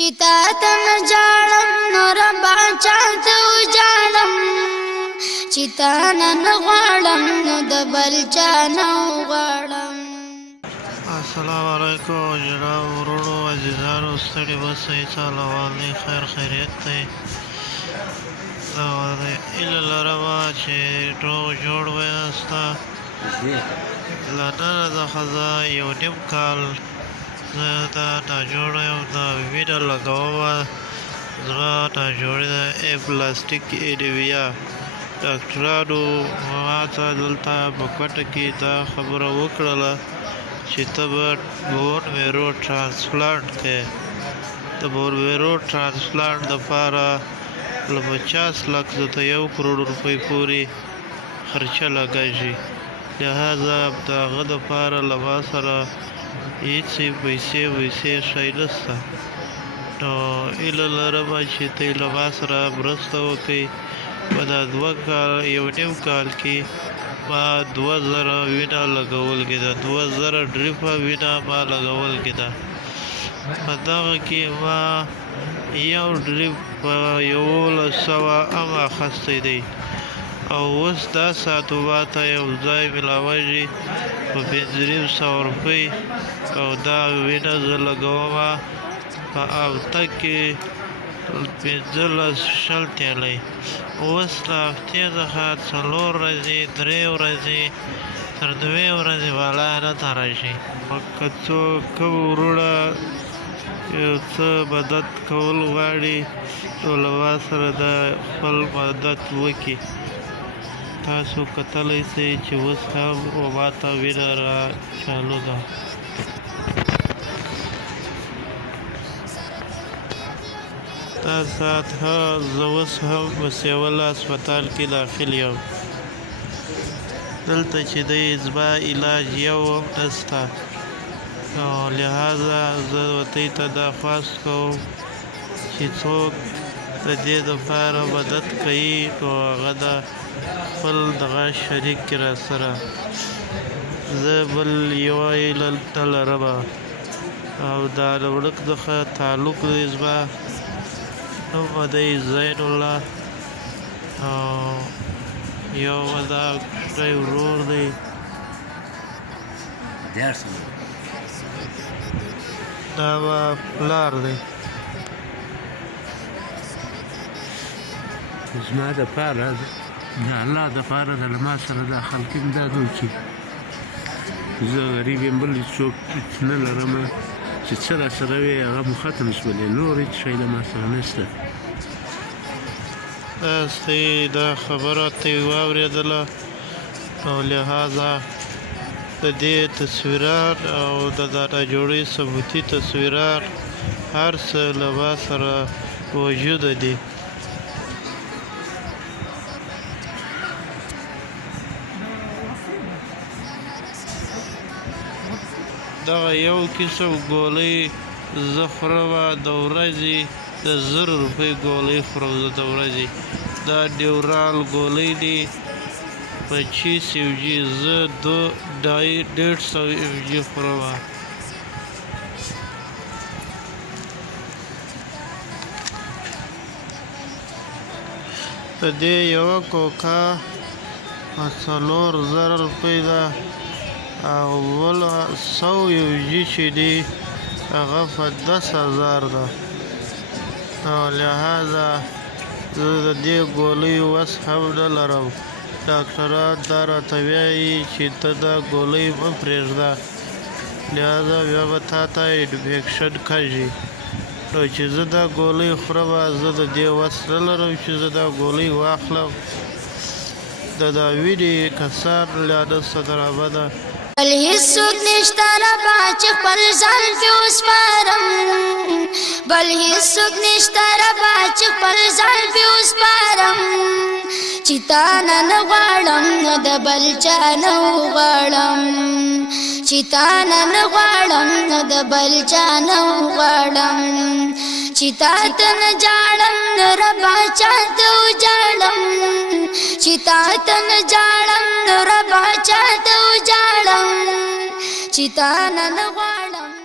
چتا تن جاړم نور باچا ته وجاړم چتا نن غواړم نو د بل چا نه غواړم. السلام علیکم جناب ورونو عزیزانو ستړي بسئ چالوالې خیر خیریت دی او ایله لرمه چې ټول جوړ ویاسته لننه د ښځه یو نیم کال زه دا ناجوړه یم دا وینه لګومه زما ناجوړې ده پلاستیک انیمیا ډاکټرانو ما ته دلته په کوټه کې دا خبره وکړله چې ته به بون میرو ټرانسپلانټ کوې د بون میرو ټرانسپلانټ دپاره له 50 لک ته 1 کروڑ روپۍ پورې خرچه لګېږي لهذا د هغه دپاره له ما سره هېڅ پیسې شی نشته نو هیله لرمه چې ته له ما سره مرسته وکړئ په دا 1 نیم کال کې ما 2000 وینه لګول کېده 2000 ډریپه وینه ما لګول کېده په دغه کې ما یو ډریپ په 1100 هم اخیستی دی او اوس دا ساعت ما ته یو ځای میلاویږي په 500 روپۍ او دا وینه زه لګومه په هفته کې 15-20 تیلی اوس له هفتې څخه 4 ورځې 3 ورځې تر 2 ورځې بالا نه ته راشي که څوک کوم وروڼه یو څه مدد کول غواړي نو له ما سره د خپل مدد وکړي تاسو کتلی سئ چې اوس هم ما ته وینه را چالو ده دا ساعت زه اوس هم په سیول هسپتال کې داخل یم دلته چې دی زما علاج یو هم نشته نو لهذا زه ورته درخواست کوم چې څوک د دې دپاره مدد کوي نو هغه د خپل دغه شریک کړي راسره زه بل یوه هیله نه لرمه او دا د وړک څخه تعلق دی زما نوم دی زین الله او یو دا کوټی ورور دی دا به پلار دی زما دپاره د الله دپاره د له ما سره دا خلک امداد وکړي زه غریب یم بل څوک نه لرمه چې څه راسره وي هغه مو ختم شولې نور هېڅ شی له ما سره نشته داسې دا خبره ته یې واورېدله او لهذا د دې تصویرات او د دا ناجوړۍ ثبوتي تصویرات هر څه له ما سره موجوده دي دغه یو قسم ګولۍ زه خورمه د ورځې د 1000 روپۍ ګولۍ خورم زه د ورځې دا ډیورال ګولۍ دي 25 mg زه 150 mg خورمه د دې یوه کوکه 4000 روپۍ ده او بله 100 mg چې دي هغه په 10,000 ده او لهذا زه د دې ګولیو وس هم نه لرم ډاکټران دا راته وایي چې ته دا ګولۍ مه پرېږده لهذا بیا به تا ته انفیکشن کېږي نو چې زه دا ګولۍ خورمه زه د دې وس نه لرم چې زه دا ګولۍ واخلم د دا وینې کسان لا نسته درآمده بل هیڅوک نشته ربا چې خپل ځان پې وسپارم بل هیڅوک نشته ربا چې خپل ځان پې وسپارم چې تا نن غواړم نو د بل چا نه غواړم چې تا نن غواړم نو د بل چا نه غواړم چې تا ته نه جاړم نو ربا چا ته وجاړم چې تا ته نه جاړم نو ربا چا ته وجاړم چې تا نن غواړم